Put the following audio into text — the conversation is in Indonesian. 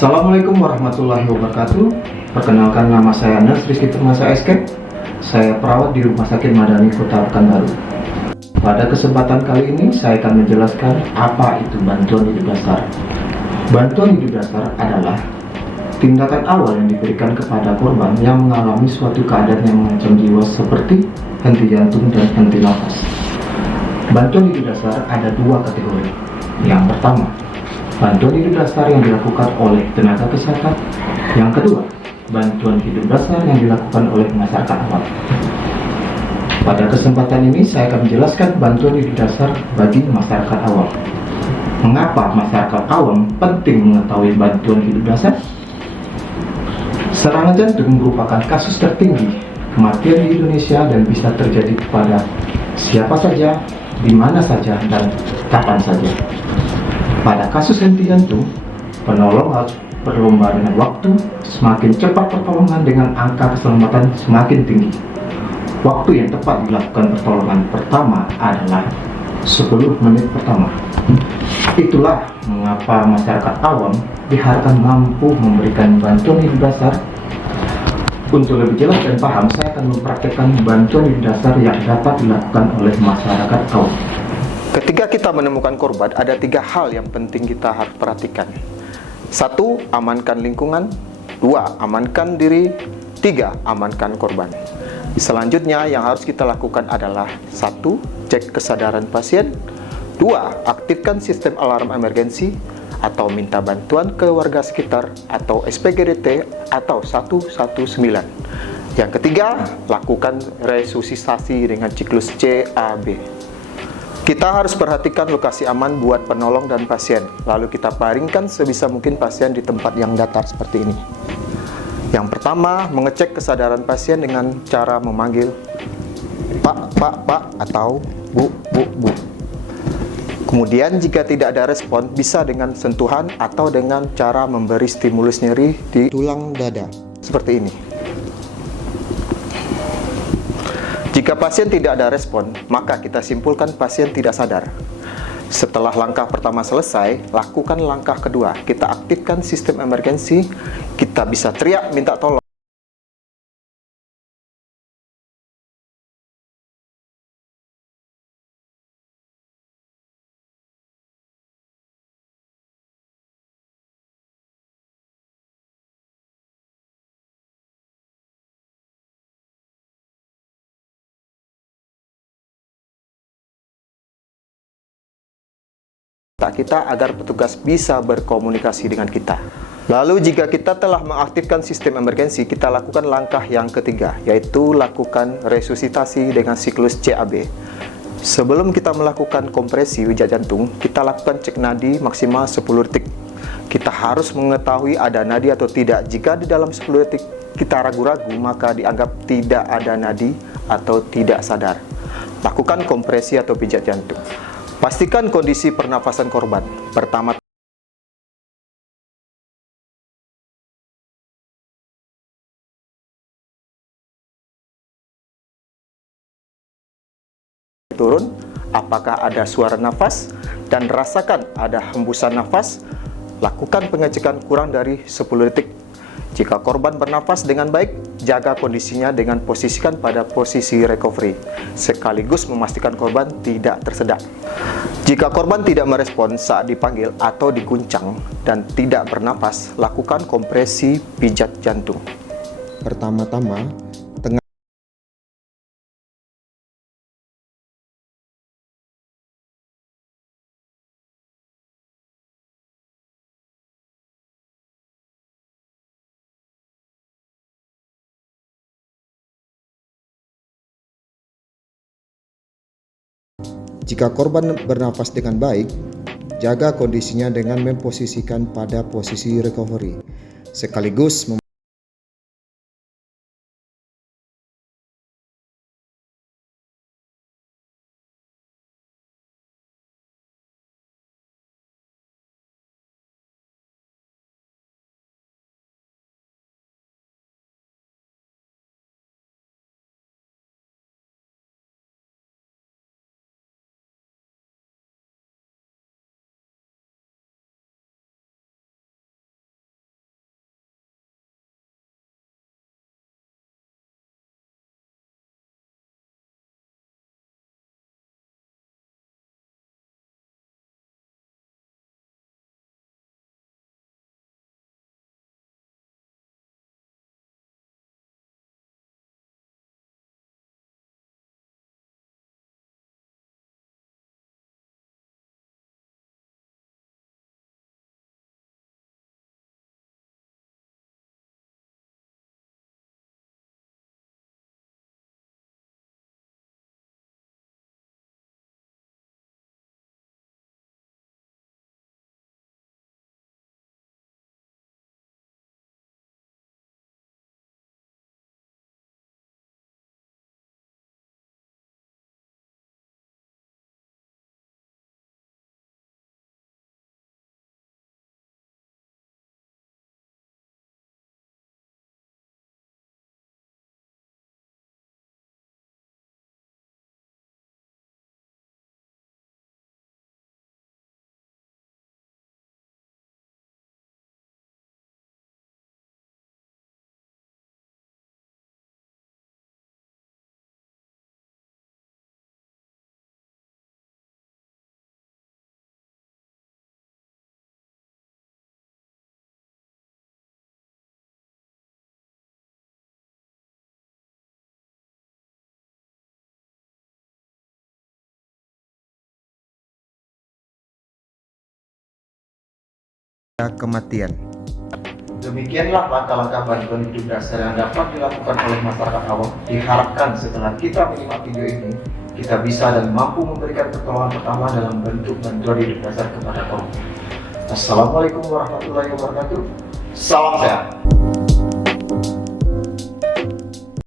Assalamualaikum warahmatullahi wabarakatuh. Perkenalkan, nama saya Anas Rizky Firmansyah SK. Saya perawat di Rumah Sakit Madani Kota Pekanbaru. Pada kesempatan kali ini saya akan menjelaskan apa itu bantuan hidup dasar. Bantuan hidup dasar adalah tindakan awal yang diberikan kepada korban yang mengalami suatu keadaan yang mengancam jiwa seperti henti jantung dan henti nafas. Bantuan hidup dasar ada dua kategori. Yang pertama, bantuan hidup dasar yang dilakukan oleh tenaga kesehatan. Yang kedua, bantuan hidup dasar yang dilakukan oleh masyarakat awam. Pada kesempatan ini saya akan menjelaskan bantuan hidup dasar bagi masyarakat awam. Mengapa masyarakat awam penting mengetahui bantuan hidup dasar? Serangan jantung merupakan kasus tertinggi kematian di Indonesia dan bisa terjadi kepada siapa saja, di mana saja, dan kapan saja. Pada kasus henti jantung, penolong harus berlomba dengan waktu. Semakin cepat pertolongan dengan angka keselamatan semakin tinggi. Waktu yang tepat dilakukan pertolongan pertama adalah 10 menit pertama. Itulah mengapa masyarakat awam diharapkan mampu memberikan bantuan hidup dasar. Untuk lebih jelas dan paham, saya akan mempraktekkan bantuan hidup dasar yang dapat dilakukan oleh masyarakat awam. Ketika kita menemukan korban, ada 3 hal yang penting kita harus perhatikan. 1. Amankan lingkungan. 2. Amankan diri. 3. Amankan korban. Selanjutnya yang harus kita lakukan adalah 1. Cek kesadaran pasien. 2. Aktifkan sistem alarm emergensi atau minta bantuan ke warga sekitar atau SPGDT atau 119. Yang ketiga, lakukan resusitasi dengan siklus CAB. Kita harus perhatikan lokasi aman buat penolong dan pasien. Lalu kita baringkan sebisa mungkin pasien di tempat yang datar seperti ini. Yang pertama, mengecek kesadaran pasien dengan cara memanggil Pak, atau Bu. Kemudian jika tidak ada respon, bisa dengan sentuhan atau dengan cara memberi stimulus nyeri di tulang dada. Seperti ini. Jika pasien tidak ada respon, maka kita simpulkan pasien tidak sadar. Setelah langkah pertama selesai, lakukan langkah kedua. Kita aktifkan sistem emergensi, kita bisa teriak minta tolong. Kita agar petugas bisa berkomunikasi dengan kita. Lalu jika kita telah mengaktifkan sistem emergensi, kita lakukan langkah yang ketiga, yaitu lakukan resusitasi dengan siklus CAB. Sebelum kita melakukan kompresi wujat jantung, kita lakukan cek nadi maksimal 10 detik. Kita harus mengetahui ada nadi atau tidak. Jika di dalam 10 detik kita ragu-ragu, maka dianggap tidak ada nadi atau tidak sadar. Lakukan kompresi atau pijat jantung. Pastikan kondisi pernafasan korban. Pertama, turun, apakah ada suara nafas, dan rasakan ada hembusan nafas. Lakukan pengecekan kurang dari 10 detik. Jika korban bernafas dengan baik, jaga kondisinya dengan posisikan pada posisi recovery, sekaligus memastikan korban tidak tersedak. Jika korban tidak merespon saat dipanggil atau diguncang dan tidak bernafas, lakukan kompresi pijat jantung. Pertama-tama, jika korban bernafas dengan baik, jaga kondisinya dengan memposisikan pada posisi recovery, sekaligus kematian. Demikianlah langkah-langkah bantuan hidup dasar yang dapat dilakukan oleh masyarakat awam. Diharapkan setelah kita menyimak video ini, kita bisa dan mampu memberikan pertolongan pertama dalam bentuk bantuan hidup dasar kepada korban. Assalamualaikum warahmatullahi wabarakatuh. Salam sehat.